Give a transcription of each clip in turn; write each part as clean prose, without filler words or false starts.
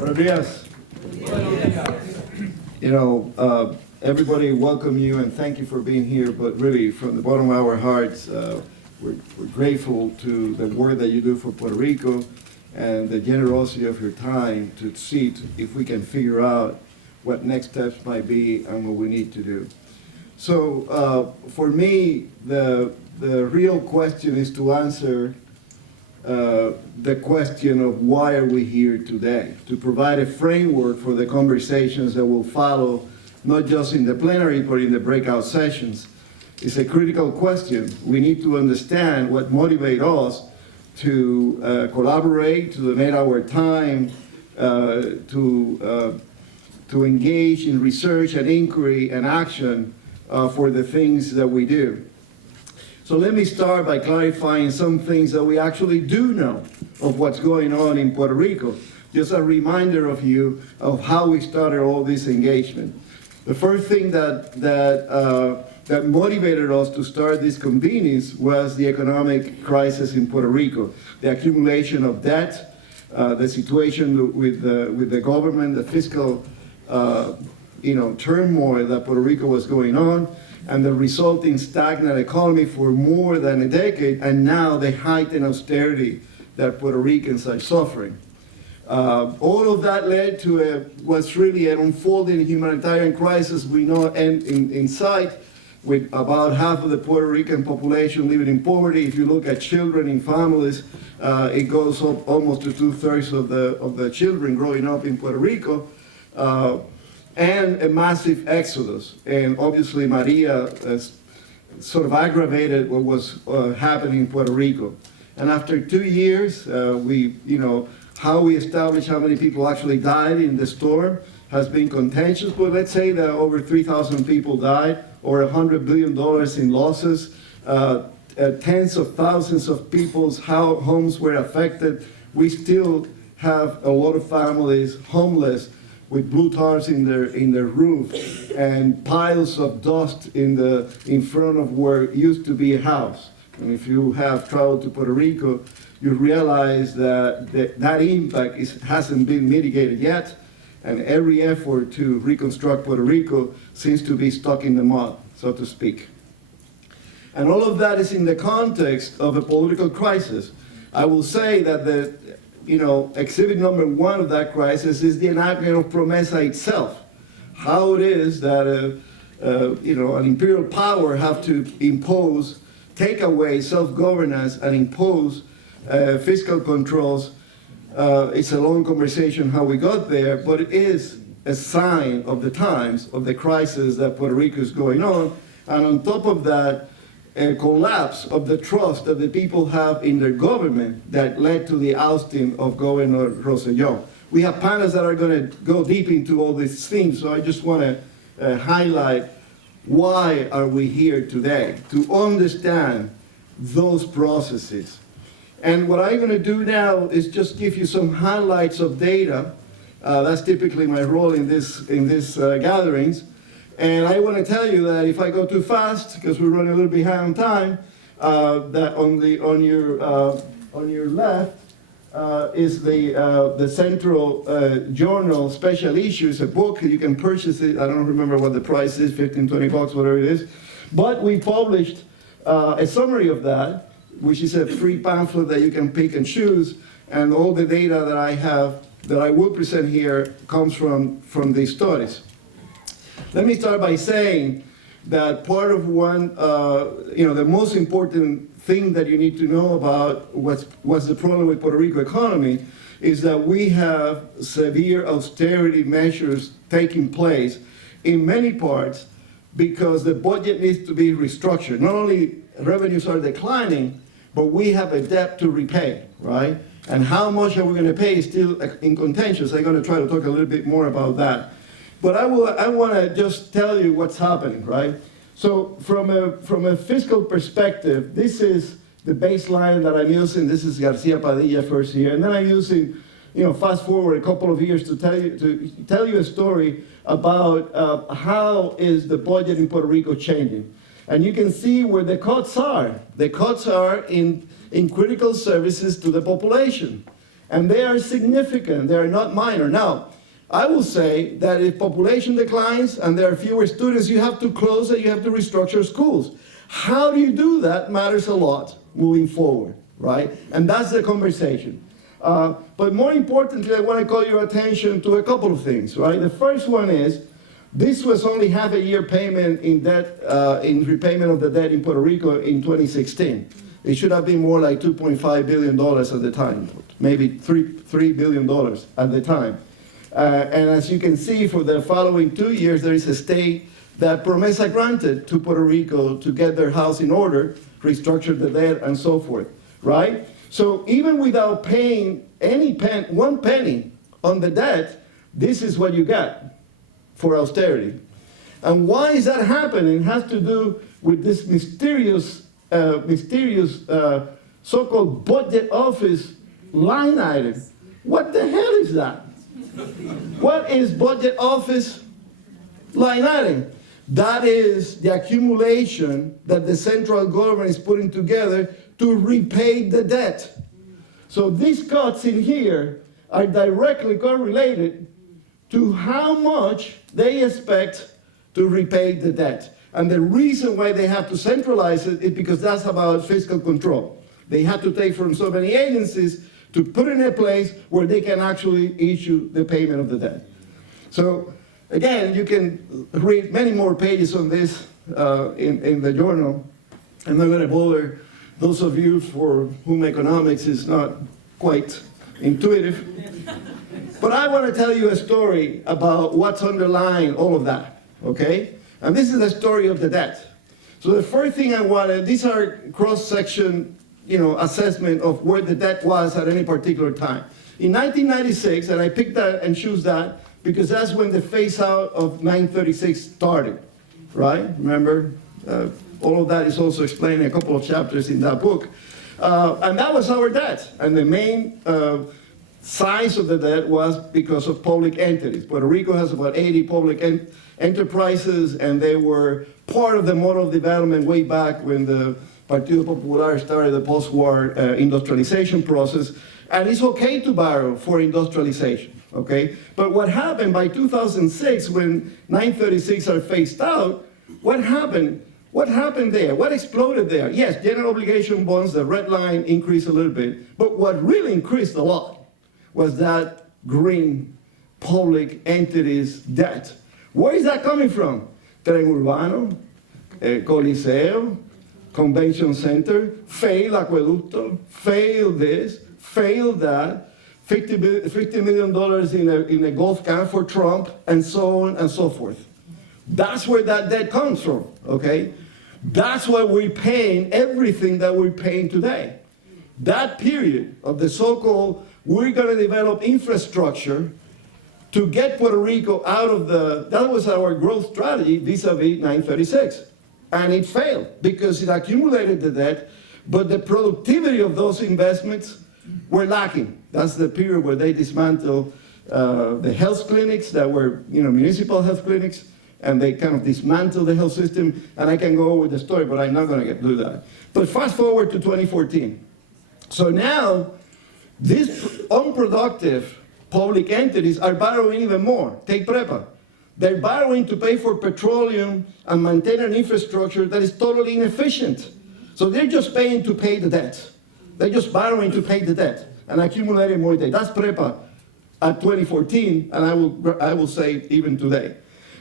Buenos días. You know, everybody welcome you and thank you for being here, but really from the bottom of our hearts, we're grateful to the work that you do for Puerto Rico and the generosity of your time to see if we can figure out what next steps might be and what we need to do. So for me, the real question is to answer the question of why are we here today, to provide a framework for the conversations that will follow, not just in the plenary, but in the breakout sessions. It's a critical question. We need to understand what motivates us to collaborate, to donate our time, to engage in research and inquiry and action for the things that we do. So let me start by clarifying some things that we actually do know of what's going on in Puerto Rico. Just a reminder of you of how we started all this engagement. The first thing that motivated us to start these convenings was the economic crisis in Puerto Rico, the accumulation of debt, the situation with the government, the fiscal turmoil that Puerto Rico was going on, and the resulting stagnant economy for more than a decade, and now the heightened austerity that Puerto Ricans are suffering. All of that led to what's really an unfolding humanitarian crisis we know in sight, with about half of the Puerto Rican population living in poverty. If you look at children in families, it goes up almost to 2/3 of the children growing up in Puerto Rico. And a massive exodus. And obviously Maria sort of aggravated what was happening in Puerto Rico. And after 2 years, how we establish how many people actually died in the storm has been contentious, but let's say that over 3,000 people died, or $100 billion in losses, tens of thousands of people's homes were affected. We still have a lot of families homeless, with blue tarps in their roof and piles of dust in front of where used to be a house. And if you have traveled to Puerto Rico, you realize that impact hasn't been mitigated yet, and every effort to reconstruct Puerto Rico seems to be stuck in the mud, so to speak. And all of that is in the context of a political crisis. I will say that exhibit number one of that crisis is the enactment of PROMESA itself. How it is that an imperial power have to take away self-governance and impose fiscal controls. It's a long conversation how we got there, but it is a sign of the times, of the crisis that Puerto Rico is going on. And on top of that, a collapse of the trust that the people have in their government that led to the ousting of Governor Rosselló. We have panelists that are going to go deep into all these things, so I just want to highlight why are we here today, to understand those processes. And what I'm going to do now is just give you some highlights of data. That's typically my role in this gatherings. And I want to tell you that if I go too fast, because we're running a little behind on time, that on your left is the Central Journal Special Issues, a book. You can purchase it. I don't remember what the price is, 15, 20 bucks, whatever it is. But we published a summary of that, which is a free pamphlet that you can pick and choose. And all the data that I have, that I will present here, comes from these studies. Let me start by saying that part of the most important thing that you need to know about what's the problem with Puerto Rico economy is that we have severe austerity measures taking place in many parts because the budget needs to be restructured. Not only revenues are declining, but we have a debt to repay, right? And how much are we going to pay is still in contention. So I'm going to try to talk a little bit more about that. But I want to just tell you what's happening, right? So from a fiscal perspective, this is the baseline that I'm using. This is Garcia Padilla first year, and then I'm using, fast forward a couple of years to tell you a story about how is the budget in Puerto Rico changing. And you can see where the cuts are. The cuts are in critical services to the population. And they are significant, they are not minor. Now, I will say that if population declines and there are fewer students, you have to close it, you have to restructure schools. How do you do that matters a lot moving forward, right? And that's the conversation. But more importantly, I want to call your attention to a couple of things, right? The first one is, this was only half a year payment in debt, in repayment of the debt in Puerto Rico in 2016. It should have been more like $2.5 billion at the time, maybe $3 billion at the time. And as you can see, for the following 2 years, there is a stay that PROMESA granted to Puerto Rico to get their house in order, restructure the debt, and so forth, right? So even without paying one penny on the debt, this is what you get for austerity. And why is that happening? It has to do with this mysterious so-called budget office line item. What the hell is that? What is budget office line item? That is the accumulation that the central government is putting together to repay the debt. So these cuts in here are directly correlated to how much they expect to repay the debt. And the reason why they have to centralize it is because that's about fiscal control. They have to take from so many agencies to put in a place where they can actually issue the payment of the debt. So again, you can read many more pages on this in the journal. I'm not going to bother those of you for whom economics is not quite intuitive. But I want to tell you a story about what's underlying all of that, okay? And this is the story of the debt. So the first thing I wanted, these are cross-section, assessment of where the debt was at any particular time. In 1996, and I picked that and choose that because that's when the phase-out of 936 started, right? Remember? All of that is also explained in a couple of chapters in that book. And that was our debt. And the main size of the debt was because of public entities. Puerto Rico has about 80 public enterprises, and they were part of the model development way back when the Partido Popular started the post-war industrialization process. And it's okay to borrow for industrialization, okay? But what happened by 2006 when 936 are phased out, what happened? What happened there? What exploded there? Yes, general obligation bonds, the red line increased a little bit, but what really increased a lot was that green public entities debt. Where is that coming from? Tren Urbano, Coliseo, Convention Center, failed Aqueducto, failed this, failed that, $50 million in a golf camp for Trump, and so on and so forth. That's where that debt comes from, okay? That's why we're paying everything that we're paying today. That period of the so-called, we're going to develop infrastructure to get Puerto Rico out of that was our growth strategy vis-a-vis 936. And it failed because it accumulated the debt, but the productivity of those investments were lacking. That's the period where they dismantled the health clinics that were, municipal health clinics, and they kind of dismantled the health system, and I can go over the story, but I'm not going to do that. But fast forward to 2014. So now, these unproductive public entities are borrowing even more. Take PREPA. They're borrowing to pay for petroleum and maintain an infrastructure that is totally inefficient. So they're just paying to pay the debt. They're just borrowing to pay the debt and accumulating more debt. That's PREPA at 2014, and I will say even today.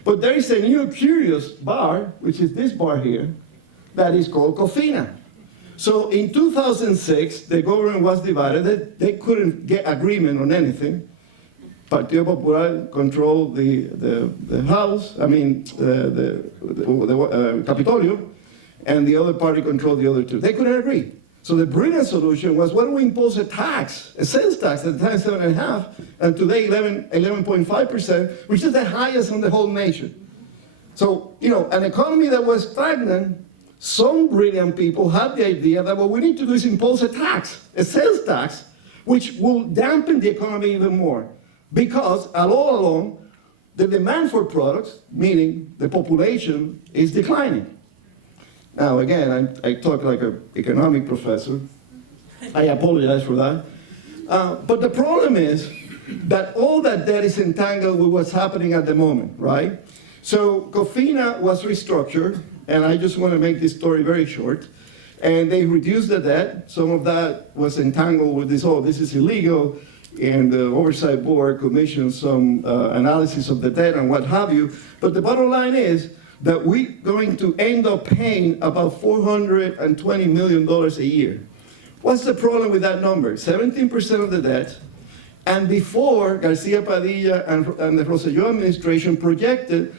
But there is a new curious bar, which is this bar here, that is called COFINA. So in 2006, the government was divided. They couldn't get agreement on anything. Partido Popular controlled the House, the Capitolio, and the other party controlled the other two. They couldn't agree. So the brilliant solution was, why don't we impose a tax, a sales tax, at the time 7.5%, and today 11.5%, which is the highest in the whole nation. So, an economy that was stagnant, some brilliant people had the idea that what we need to do is impose a tax, a sales tax, which will dampen the economy even more. Because all along, the demand for products, meaning the population, is declining. Now, again, I talk like an economic professor. I apologize for that. But the problem is that all that debt is entangled with what's happening at the moment, right? So COFINA was restructured, and I just want to make this story very short. And they reduced the debt. Some of that was entangled with this, oh, this is illegal, and the Oversight Board commissioned some analysis of the debt and what have you. But the bottom line is that we're going to end up paying about $420 million a year. What's the problem with that number? 17% of the debt. And before, Garcia Padilla and the Rosselló administration projected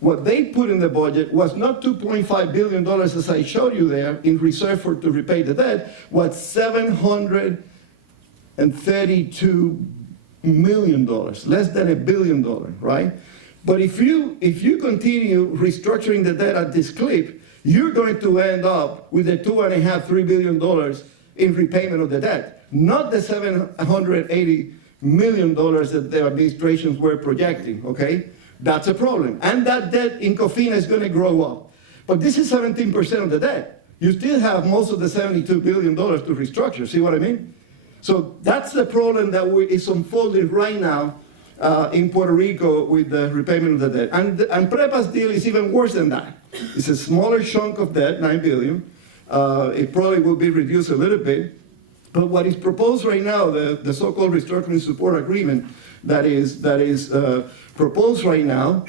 what they put in the budget was not $2.5 billion, as I showed you there, in reserve to repay the debt, was $732 million, less than $1 billion, right? But if you continue restructuring the debt at this clip, you're going to end up with the $2.5–3 billion in repayment of the debt, not the $780 million that the administrations were projecting, okay? That's a problem. And that debt in COFINA is going to grow up. But this is 17% of the debt. You still have most of the $72 billion to restructure. See what I mean? So that's the problem that is unfolding right now in Puerto Rico with the repayment of the debt. And PREPA's deal is even worse than that. It's a smaller chunk of debt, $9 billion. It probably will be reduced a little bit. But what is proposed right now, the so-called restructuring support agreement that is proposed right now,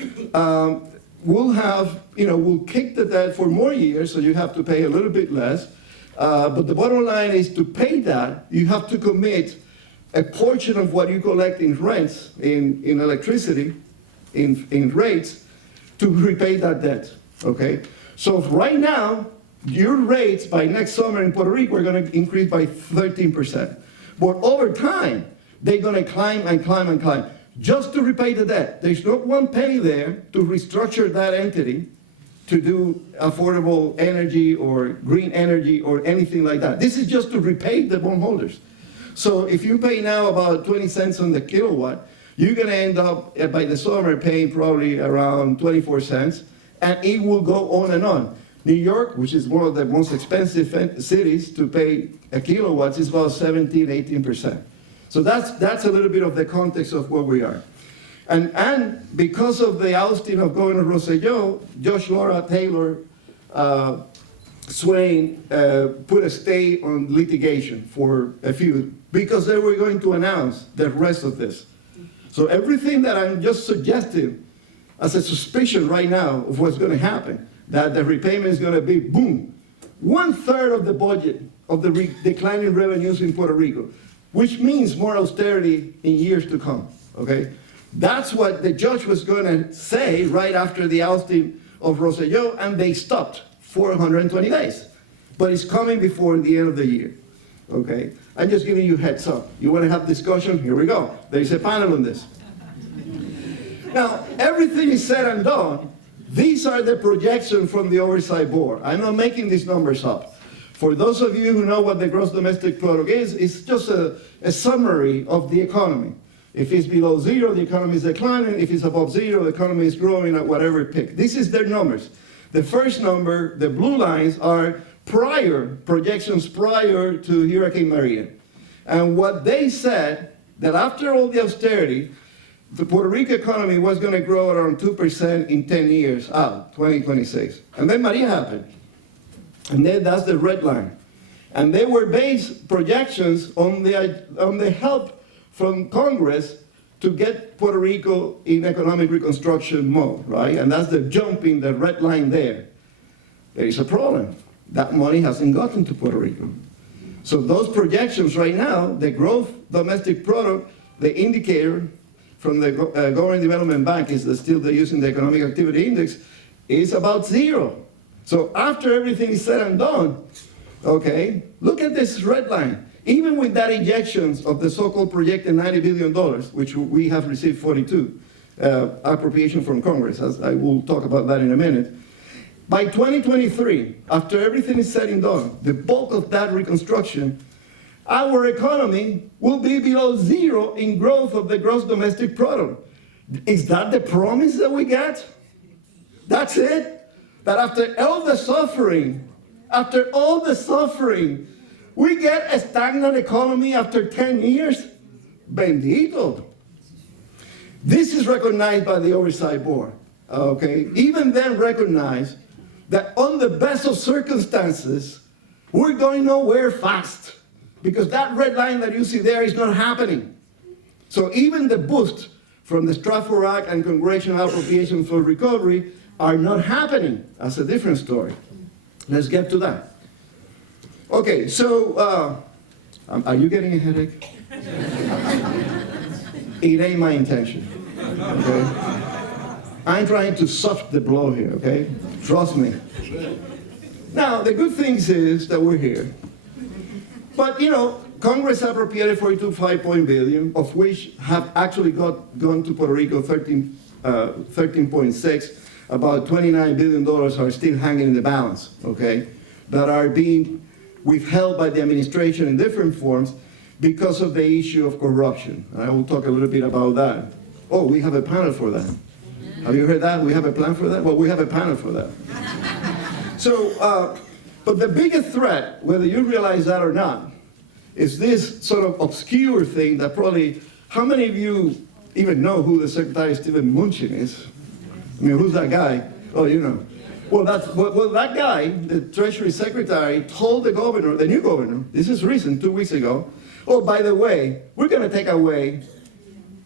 will kick the debt for more years, so you have to pay a little bit less. But the bottom line is, to pay that, you have to commit a portion of what you collect in rents, in electricity, in rates, to repay that debt, okay? So right now, your rates by next summer in Puerto Rico are going to increase by 13%. But over time, they're going to climb and climb and climb just to repay the debt. There's not one penny there to restructure that entity to do affordable energy or green energy or anything like that. This is just to repay the bondholders. So if you pay now about 20 cents on the kilowatt, you're going to end up by the summer paying probably around 24 cents, and it will go on and on. New York, which is one of the most expensive cities to pay a kilowatt, is about 17–18%. So that's a little bit of the context of where we are. And because of the ousting of Governor Rosselló, Judge Laura Taylor Swain put a stay on litigation for a few, because they were going to announce the rest of this. So everything that I'm just suggesting as a suspicion right now of what's going to happen, that the repayment is going to be, boom, 1/3 of the budget of the declining revenues in Puerto Rico, which means more austerity in years to come, okay? That's what the judge was going to say right after the ousting of Rosselló, and they stopped for 120 days. But it's coming before the end of the year, okay? I'm just giving you heads up. You want to have discussion? Here we go. There's a panel on this. Now, everything is said and done. These are the projections from the Oversight Board. I'm not making these numbers up. For those of you who know what the gross domestic product is, it's just a summary of the economy. If it's below zero, the economy is declining. If it's above zero, the economy is growing at whatever pick. This is their numbers. The first number, the blue lines, are projections prior to Hurricane Maria. And what they said, that after all the austerity, the Puerto Rico economy was going to grow around 2% in 10 years out, 2026. And then Maria happened. And then that's the red line. And they were based projections on the help from Congress to get Puerto Rico in economic reconstruction mode, right? And that's the jump in the red line there. There is a problem. That money hasn't gotten to Puerto Rico. So those projections right now, the gross domestic product, the indicator from the Government Development Bank is still they're using the Economic Activity Index, is about zero. So after everything is said and done, okay, look at this red line. Even with that injections of the so-called projected $90 billion, which we have received 42 appropriation from Congress, as I will talk about that in a minute. By 2023, after everything is said and done, the bulk of that reconstruction, our economy will be below zero in growth of the gross domestic product. Is that the promise that we get? That's it? That after all the suffering we get a stagnant economy after 10 years? Bendito. This is recognized by the Oversight Board, okay? Even then recognize that on the best of circumstances, we're going nowhere fast, because that red line that you see there is not happening. So even the boost from the Stratford Act and Congressional Appropriations for Recovery are not happening. That's a different story. Let's get to that. Okay, so are you getting a headache? It ain't my intention, okay? I'm trying to soft the blow here, okay? Trust me. Now, the good thing is that we're here. But, you know, Congress appropriated $42.5 billion, of which have actually gone to Puerto Rico 13.6. About $29 billion are still hanging in the balance, okay? That are being withheld by the administration in different forms because of the issue of corruption. And I will talk a little bit about that. Oh, we have a panel for that. Have you heard that? We have a plan for that? Well, we have a panel for that. So, but the biggest threat, whether you realize that or not, is this sort of obscure thing that probably, how many of you even know who the Secretary Stephen Mnuchin is? I mean, who's that guy? Oh, you know. Well, that guy, the Treasury Secretary, told the governor, the new governor, this is recent, 2 weeks ago, oh, by the way, we're going to take away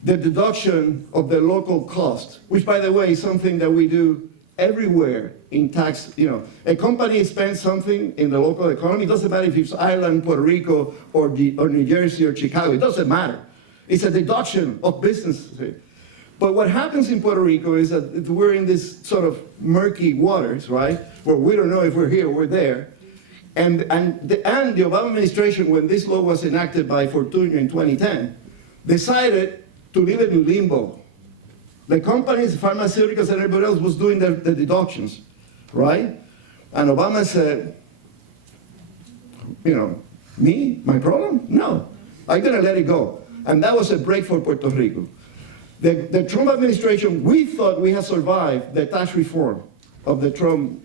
the deduction of the local cost, which, by the way, is something that we do everywhere in tax. You know, a company spends something in the local economy. It doesn't matter if it's Ireland, Puerto Rico, or New Jersey or Chicago. It doesn't matter. It's a deduction of business. But what happens in Puerto Rico is that we're in this sort of murky waters, right? Where we don't know if we're here or we're there. And the Obama administration, when this law was enacted by Fortunio in 2010, decided to leave it in limbo. The companies, pharmaceuticals, and everybody else was doing the deductions, right? And Obama said, you know, me, my problem? No, I'm gonna let it go. And that was a break for Puerto Rico. The Trump administration, we thought we had survived the tax reform of the Trump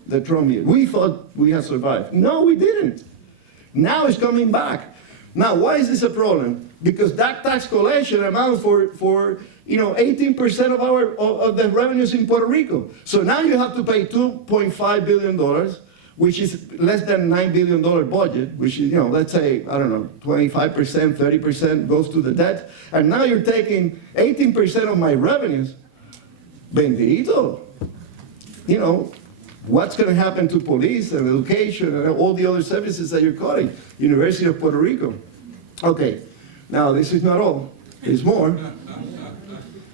year. We thought we had survived. No, we didn't. Now it's coming back. Now, why is this a problem? Because that tax collection amounts for 18% of the revenues in Puerto Rico. So now you have to pay $2.5 billion, which is less than $9 billion budget, which is, let's say, I don't know, 25%, 30% goes to the debt. And now you're taking 18% of my revenues. Bendito. What's going to happen to police and education and all the other services that you're cutting? University of Puerto Rico. Okay, now this is not all. There's more.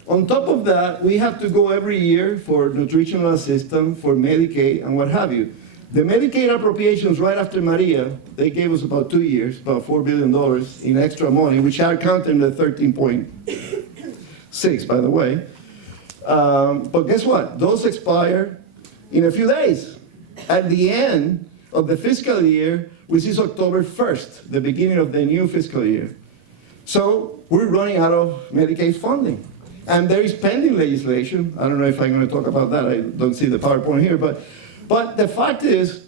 On top of that, we have to go every year for nutritional assistance, for Medicaid, and what have you. The Medicaid appropriations right after Maria, they gave us about 2 years, about $4 billion in extra money, which are counting the 13.6, by the way. But guess what? Those expire in a few days. At the end of the fiscal year, which is October 1st, the beginning of the new fiscal year. So we're running out of Medicaid funding. And there is pending legislation. I don't know if I'm going to talk about that. I don't see the PowerPoint here. But the fact is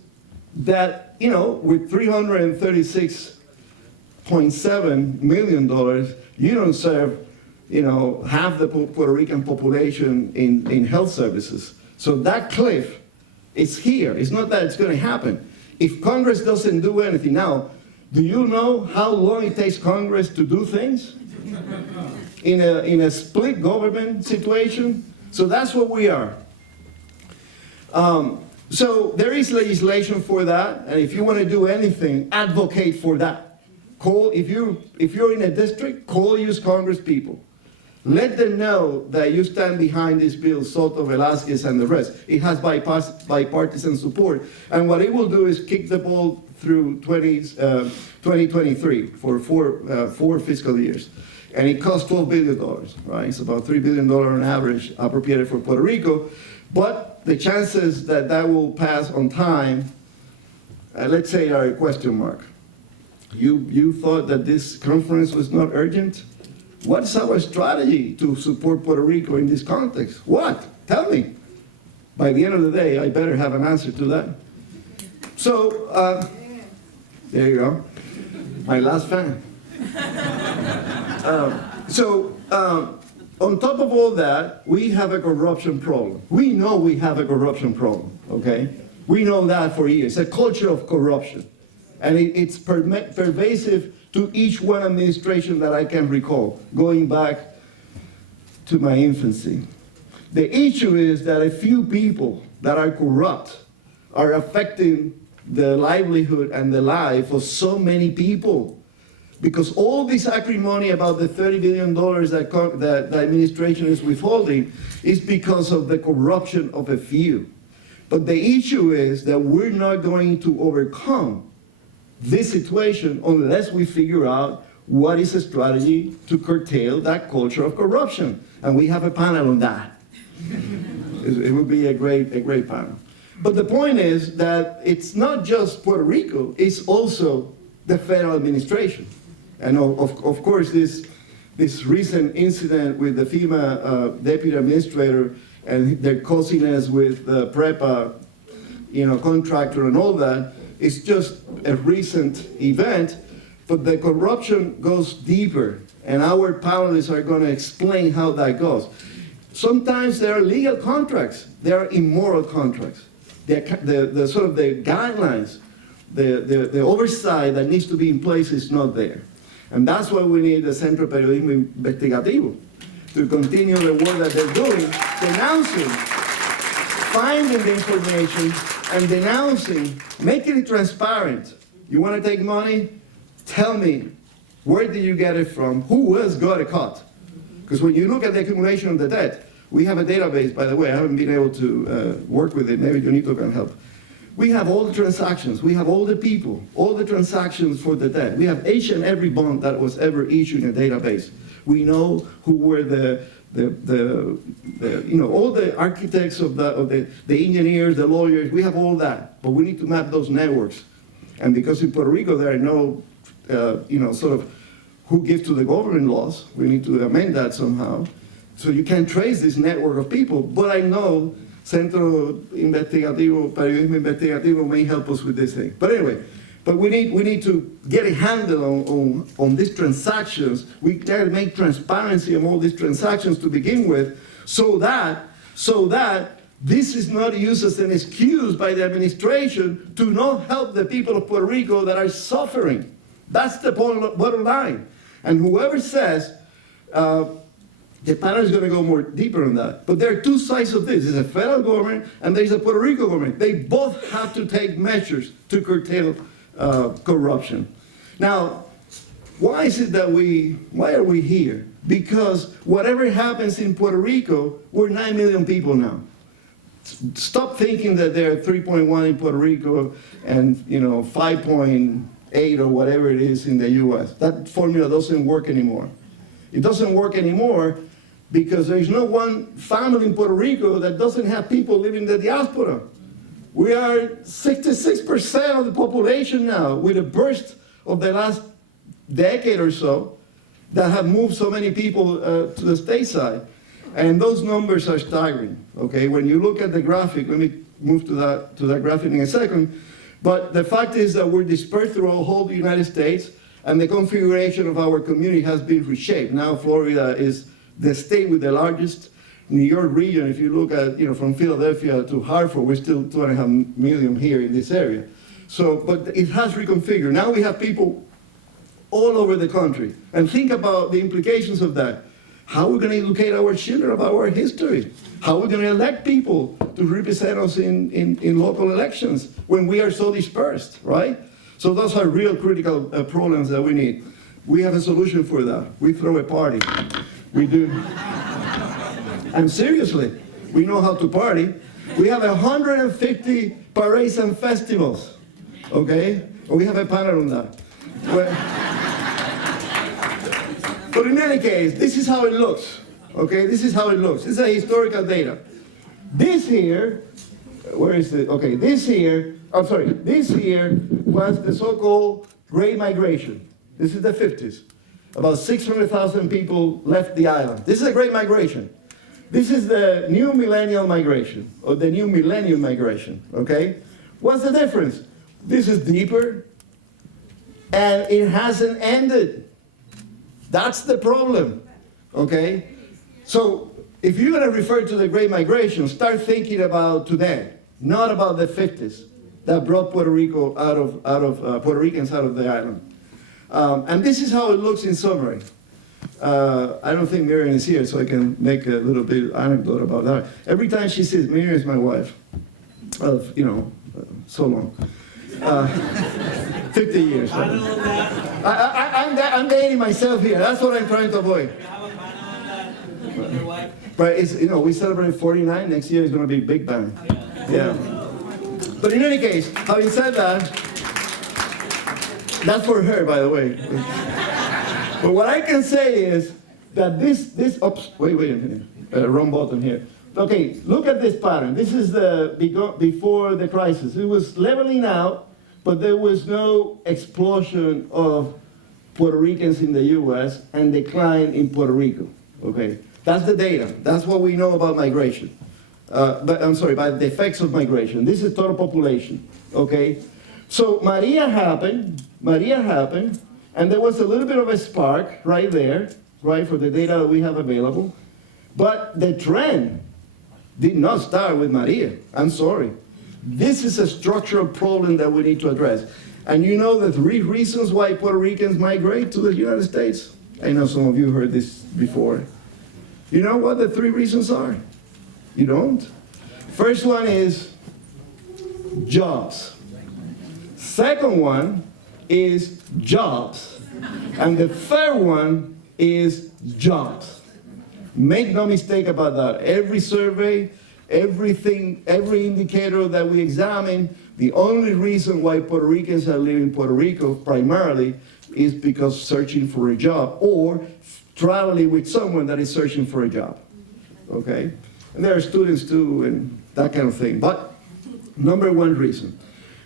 that, with $336.7 million, you don't serve, half the Puerto Rican population in health services. So that cliff is here. It's not that it's going to happen. If Congress doesn't do anything now, do you know how long it takes Congress to do things? In a split government situation? So that's what we are. So there is legislation for that, and if you want to do anything, advocate for that. If you're in a district, call your Congress people. Let them know that you stand behind this bill, Soto, Velázquez, and the rest. It has bipartisan support. And what it will do is kick the ball through 2023 for four fiscal years. And it costs $12 billion, right? It's about $3 billion on average appropriated for Puerto Rico. But the chances that that will pass on time, let's say, are a question mark. You thought that this conference was not urgent? What's our strategy to support Puerto Rico in this context? What? Tell me. By the end of the day, I better have an answer to that. So, there you go. My last fan. On top of all that, we have a corruption problem. We know we have a corruption problem, okay? We know that for years. It's a culture of corruption. And it's pervasive to each one administration that I can recall, going back to my infancy. The issue is that a few people that are corrupt are affecting the livelihood and the life of so many people. Because all this acrimony about the $30 billion that the administration is withholding is because of the corruption of a few. But the issue is that we're not going to overcome this situation unless we figure out what is a strategy to curtail that culture of corruption. And we have a panel on that. It would be a great panel. But the point is that it's not just Puerto Rico, it's also the federal administration. And of course, this recent incident with the FEMA deputy administrator and their coziness with the PREPA, contractor and all that, is just a recent event, but the corruption goes deeper, and our panelists are going to explain how that goes. Sometimes there are legal contracts, there are immoral contracts. The sort of the guidelines, the oversight that needs to be in place is not there. And that's why we need the Centro de Periodismo Investigativo to continue the work that they're doing, denouncing, finding the information, and denouncing, making it transparent. You want to take money? Tell me, where did you get it from? Who else got a cut? Because when you look at the accumulation of the debt, we have a database, by the way, I haven't been able to work with it, maybe Jonito can help. We have all the transactions, we have all the people, all the transactions for the debt. We have each and every bond that was ever issued in a database. We know who were all the architects of the engineers, the lawyers, we have all that. But we need to map those networks. And because in Puerto Rico there are no, sort of who give to the government laws, we need to amend that somehow. So you can trace this network of people, but I know Centro Investigativo, Periodismo Investigativo may help us with this thing. But anyway, we need to get a handle on these transactions. We gotta make transparency on all these transactions to begin with, so that this is not used as an excuse by the administration to not help the people of Puerto Rico that are suffering. That's the bottom line. And whoever says, the panel is going to go more deeper on that. But there are two sides of this. There's a federal government and there's a Puerto Rico government. They both have to take measures to curtail corruption. Now, why is it that why are we here? Because whatever happens in Puerto Rico, we're 9 million people now. Stop thinking that there are 3.1 in Puerto Rico and 5.8 or whatever it is in the US. That formula doesn't work anymore. It doesn't work anymore because there's no one family in Puerto Rico that doesn't have people living in the diaspora. We are 66% of the population now, with a burst of the last decade or so, that have moved so many people to the stateside. And those numbers are staggering, okay? When you look at the graphic, let me move to that graphic in a second, but the fact is that we're dispersed through the whole United States, and the configuration of our community has been reshaped. Now Florida is the state with the largest. New York region, if you look at, from Philadelphia to Hartford, we're still 2.5 million here in this area. So, but it has reconfigured. Now we have people all over the country. And think about the implications of that. How are we going to educate our children about our history? How are we going to elect people to represent us in local elections when we are so dispersed, right? So those are real critical problems that we need. We have a solution for that. We throw a party. We do. And seriously, we know how to party. We have 150 parades and festivals, okay? We have a panel on that. But in any case, this is how it looks, okay? This is how it looks. This is a historical data. This here, where is it? Okay, this here was the so-called Great Migration. This is the 50s. About 600,000 people left the island. This is a Great Migration. This is the new millennial migration, or the new millennium migration, okay? What's the difference? This is deeper. And it hasn't ended. That's the problem, okay? So if you're gonna refer to the Great Migration, start thinking about today, not about the 50s that brought Puerto Ricans out of the island. And this is how it looks in summary. I don't think Miriam is here, so I can make a little bit anecdote about that. Every time she says, Miriam is my wife, of, so long. 50 years. Right? I'm dating myself here. That's what I'm trying to avoid. But it's, we celebrate 49. Next year is going to be Big Bang. Yeah. But in any case, having said that, that's for her, by the way. But what I can say is that oops, wait a minute, wrong button here. Okay, look at this pattern. This is before the crisis. It was leveling out, but there was no explosion of Puerto Ricans in the U.S. and decline in Puerto Rico. Okay, that's the data. That's what we know about migration. About the effects of migration. This is total population. Okay, so Maria happened, and there was a little bit of a spark right there, right, for the data that we have available. But the trend did not start with Maria. I'm sorry. This is a structural problem that we need to address. And you know the 3 reasons why Puerto Ricans migrate to the United States? I know some of you heard this before. You know what the 3 reasons are? You don't? First one is jobs. Second one is jobs. And the third one is jobs. Make no mistake about that. Every survey, every indicator that we examine, the only reason why Puerto Ricans are leaving Puerto Rico primarily is because searching for a job or traveling with someone that is searching for a job. Okay? And there are students too and that kind of thing. But number 1 reason.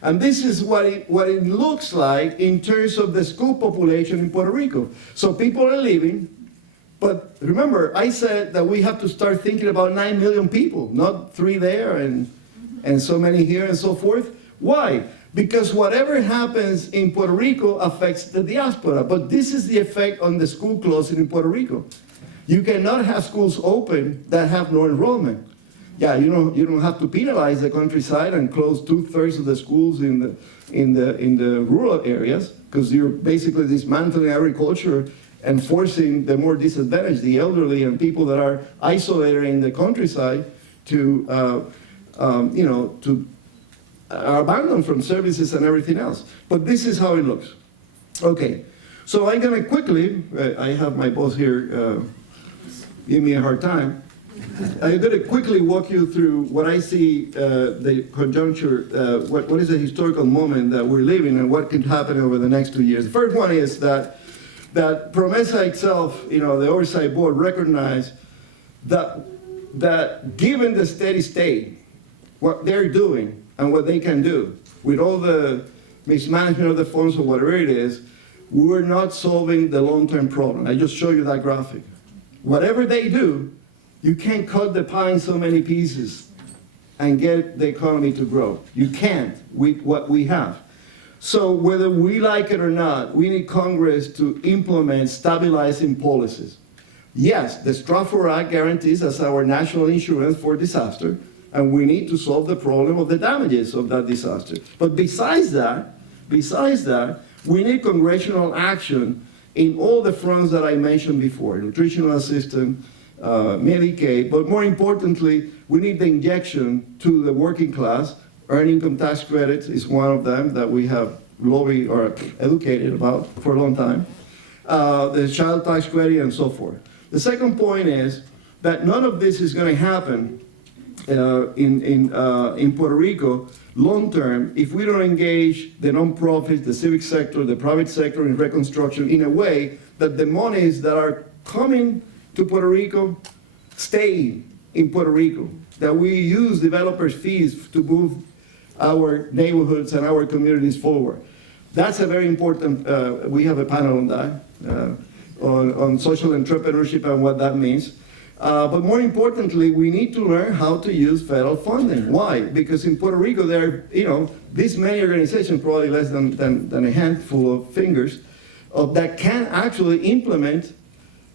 And this is what it looks like in terms of the school population in Puerto Rico. So people are leaving, but remember, I said that we have to start thinking about 9 million people, not 3 there and so many here and so forth. Why? Because whatever happens in Puerto Rico affects the diaspora. But this is the effect on the school closing in Puerto Rico. You cannot have schools open that have no enrollment. Yeah, you don't have to penalize the countryside and close 2/3 of the schools in the rural areas, because you're basically dismantling agriculture and forcing the more disadvantaged, the elderly and people that are isolated in the countryside, to are abandoned from services and everything else. But this is how it looks. Okay, so I'm going to quickly, I have my boss here give me a hard time. I'm going to quickly walk you through what I see the conjuncture, what is the historical moment that we're living and what could happen over the next 2 years. The first one is that PROMESA itself, the oversight board, recognized that given the steady state, what they're doing and what they can do with all the mismanagement of the funds or whatever it is, we're not solving the long-term problem. I just show you that graphic. Whatever they do, you can't cut the pie in so many pieces and get the economy to grow. You can't with what we have. So whether we like it or not, we need Congress to implement stabilizing policies. Yes, the Stratford Act guarantees us our national insurance for disaster, and we need to solve the problem of the damages of that disaster. But besides that, we need congressional action in all the fronts that I mentioned before: nutritional assistance, Medicaid, but more importantly, we need the injection to the working class. Earned income tax credits is one of them that we have lobbied or educated about for a long time. The child tax credit and so forth. The second point is that none of this is going to happen in Puerto Rico long term if we don't engage the nonprofits, the civic sector, the private sector in reconstruction in a way that the monies that are coming to Puerto Rico stay in Puerto Rico, that we use developers' fees to move our neighborhoods and our communities forward. That's a very important, we have a panel on that, on social entrepreneurship and what that means. But more importantly, we need to learn how to use federal funding. Why? Because in Puerto Rico, there, this many organizations, probably less than a handful of fingers, that can actually implement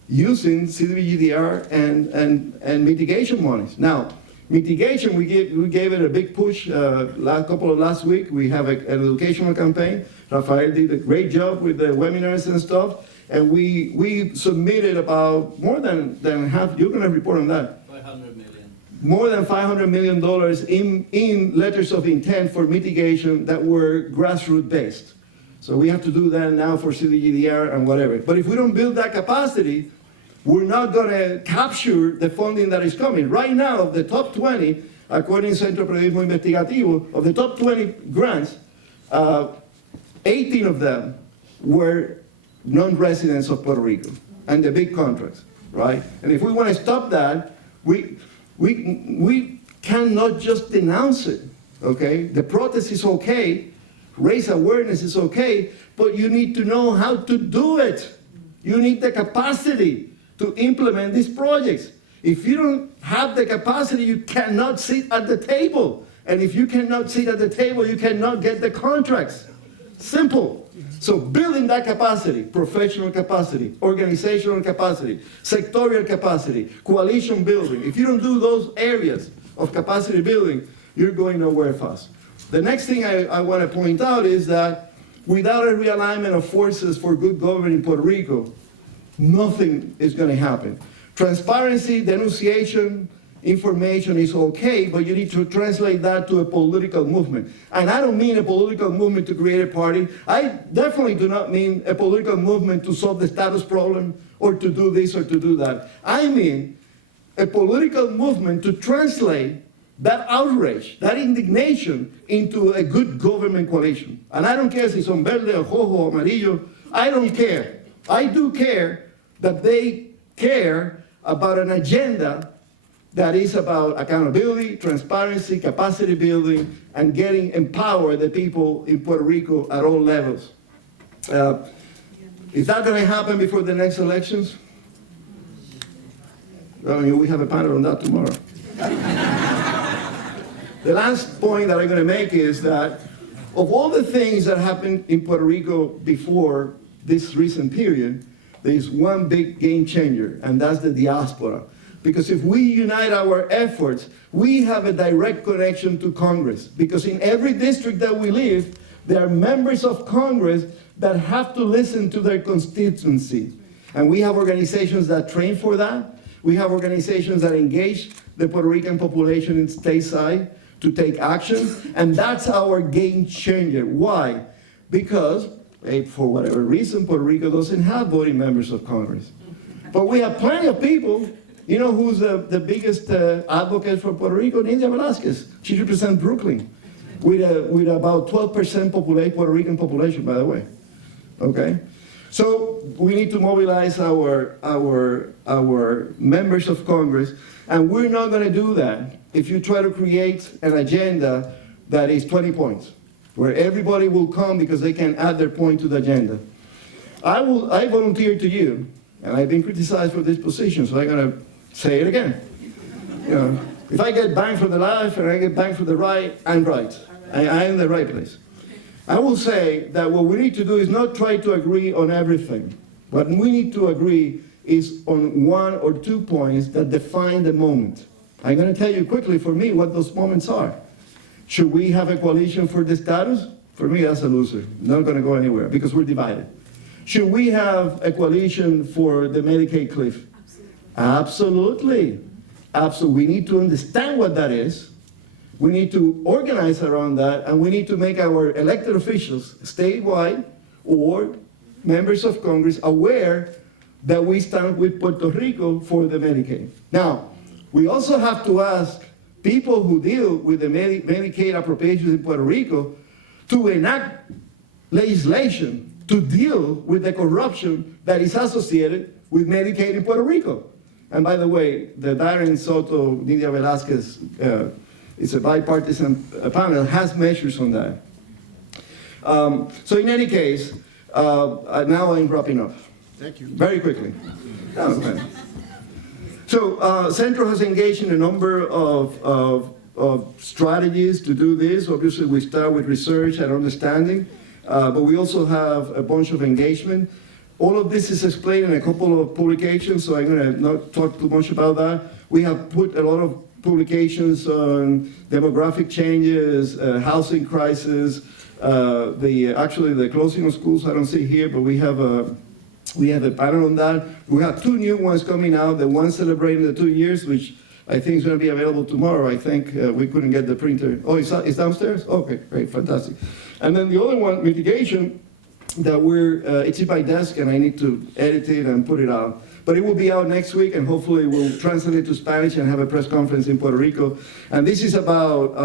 using CDBGDR and mitigation monies. Now, mitigation, we gave it a big push last week. We have an educational campaign. Rafael did a great job with the webinars and stuff. And we submitted about more than half, you're going to report on that. 500 million. More than $500 million in letters of intent for mitigation that were grassroots based. So we have to do that now for CDBGDR and whatever. But if we don't build that capacity, we're not going to capture the funding that is coming. Right now, of the top 20, according to Centro Periodismo Investigativo, of the top 20 grants, 18 of them were non-residents of Puerto Rico, and the big contracts, right? And if we want to stop that, we cannot just denounce it, okay? The protest is okay, raise awareness is okay, but you need to know how to do it. You need the capacity to implement these projects. If you don't have the capacity, you cannot sit at the table. And if you cannot sit at the table, you cannot get the contracts. Simple. So building that capacity, professional capacity, organizational capacity, sectorial capacity, coalition building, if you don't do those areas of capacity building, you're going nowhere fast. The next thing I want to point out is that without a realignment of forces for good government in Puerto Rico, nothing is going to happen. Transparency, denunciation, information is okay, but you need to translate that to a political movement. And I don't mean a political movement to create a party. I definitely do not mean a political movement to solve the status problem or to do this or to do that. I mean a political movement to translate that outrage, that indignation into a good government coalition. And I don't care if it's on verde or rojo or amarillo, I don't care. I do care that they care about an agenda that is about accountability, transparency, capacity building, and getting empower the people in Puerto Rico at all levels. Is that going to happen before the next elections? I mean, we have a panel on that tomorrow. The last point that I'm going to make is that of all the things that happened in Puerto Rico before this recent period, there is one big game changer, and that's the diaspora. Because if we unite our efforts, we have a direct connection to Congress. Because in every district that we live, there are members of Congress that have to listen to their constituency. And we have organizations that train for that. We have organizations that engage the Puerto Rican population in stateside to take action. And that's our game changer. Why? Because, for whatever reason, Puerto Rico doesn't have voting members of Congress. But we have plenty of people. You know who's the biggest advocate for Puerto Rico? Nidia Velázquez. She represents Brooklyn with about 12% Puerto Rican population, by the way. Okay? So we need to mobilize our members of Congress, and we're not going to do that if you try to create an agenda that is 20 points, where everybody will come because they can add their point to the agenda. I volunteer to you, and I've been criticized for this position, so I'm going to say it again. You know, if I get banged from the left and I get banged from the right, I'm right. I am in the right place. I will say that what we need to do is not try to agree on everything. What we need to agree is on 1 or 2 points that define the moment. I'm going to tell you quickly, for me, what those moments are. Should we have a coalition for the status? For me, that's a loser. Not going to go anywhere because we're divided. Should we have a coalition for the Medicaid cliff? Absolutely. Absolutely. We need to understand what that is. We need to organize around that, and we need to make our elected officials, statewide or members of Congress, aware that we stand with Puerto Rico for the Medicaid. Now, we also have to ask people who deal with the Medicaid appropriations in Puerto Rico to enact legislation to deal with the corruption that is associated with Medicaid in Puerto Rico. And by the way, the Darren Soto, Nidia Velázquez, it's a bipartisan panel, has measures on that. So in any case, now I'm wrapping up. Thank you. Very quickly. So Centro has engaged in a number of of strategies to do this. Obviously, we start with research and understanding, but we also have a bunch of engagement. All of this is explained in a couple of publications, so I'm going to not talk too much about that. We have put a lot of publications on demographic changes, housing crisis, actually the closing of schools I don't see here, but we have a panel on that. We have 2 new ones coming out, the one celebrating the 2 years, which I think is going to be available tomorrow. I think we couldn't get the printer. Oh, it's downstairs? Okay, great, fantastic. And then the other one, mitigation, that it's in my desk and I need to edit it and put it out. But it will be out next week and hopefully we'll translate it to Spanish and have a press conference in Puerto Rico. And this is about,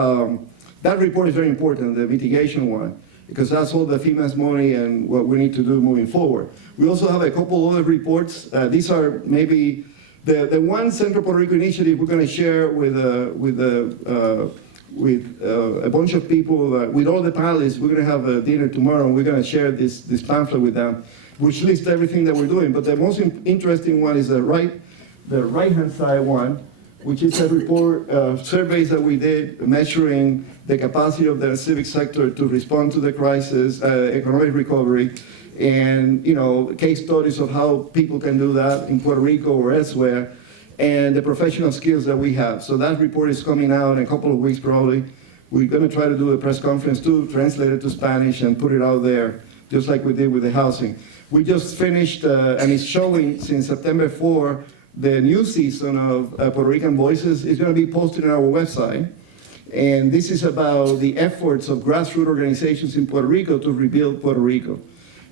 that report is very important, the mitigation one, because that's all the FEMA's money and what we need to do moving forward. We also have a couple other reports. These are maybe the one Central Puerto Rico initiative we're going to share with a bunch of people, with all the panelists. We're going to have a dinner tomorrow and we're going to share this pamphlet with them, which lists everything that we're doing. But the most interesting one is the right-hand side one, which is a report, surveys that we did measuring the capacity of the civic sector to respond to the crisis, economic recovery, and case studies of how people can do that in Puerto Rico or elsewhere, and the professional skills that we have. So that report is coming out in a couple of weeks probably. We're going to try to do a press conference too, translate it to Spanish and put it out there, just like we did with the housing. We just finished, and it's showing since September 4, the new season of Puerto Rican Voices is going to be posted on our website. And this is about the efforts of grassroots organizations in Puerto Rico to rebuild Puerto Rico.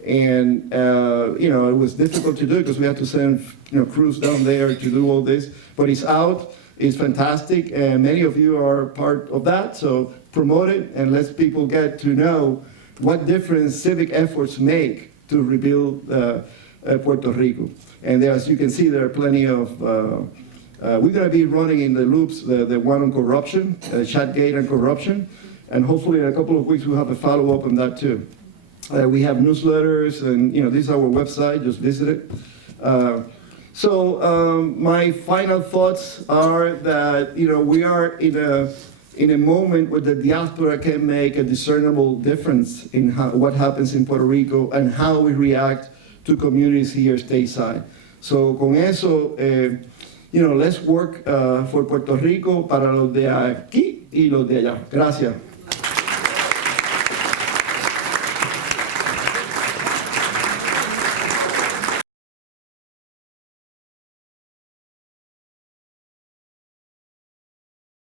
And it was difficult to do because we had to send crews down there to do all this. But it's out, it's fantastic, and many of you are part of that. So promote it and let people get to know what difference civic efforts make to rebuild Puerto Rico. And there, as you can see, there are plenty of, we're going to be running in the loops, the one on corruption, Chatgate and corruption, and hopefully in a couple of weeks we'll have a follow-up on that too. We have newsletters, and this is our website, just visit it. So my final thoughts are that we are in a moment where the diaspora can make a discernible difference in what happens in Puerto Rico and how we react to communities here stateside. So con eso, let's work for Puerto Rico para los de aquí y los de allá. Gracias.